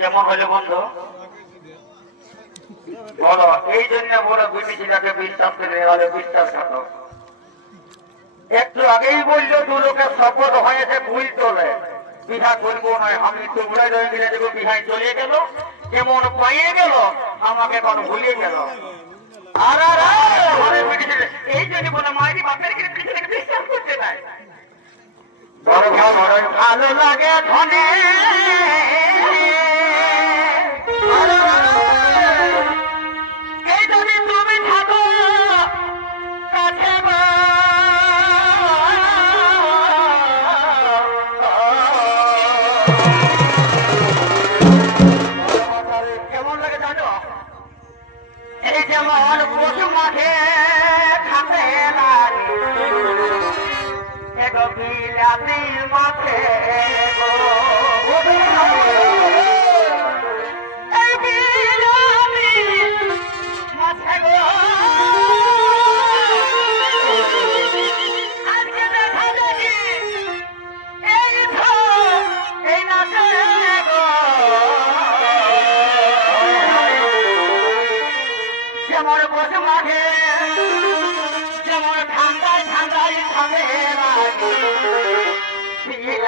কেমন হইলো বন্ধু বলো? এই জন্য বলো বিটিটাকে বিশ্বাস করে গেলে বিশ্বাসঘাতক। একটু আগেই বললো দু লোকের শপথ হয়েছে ভুল তোলে, বিহা করবো নয়। আমি তোমরা গেলে দেখবো বিহাই চলে গেল, কেমন পাইয়ে গেল, আমাকে এখন ভুলিয়ে গেল। আর এই জন্য বলে মায়েরই বাপের পিছনে বিশ্বাস করতে নাই। বড় ভালো লাগে ধনে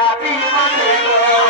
Happy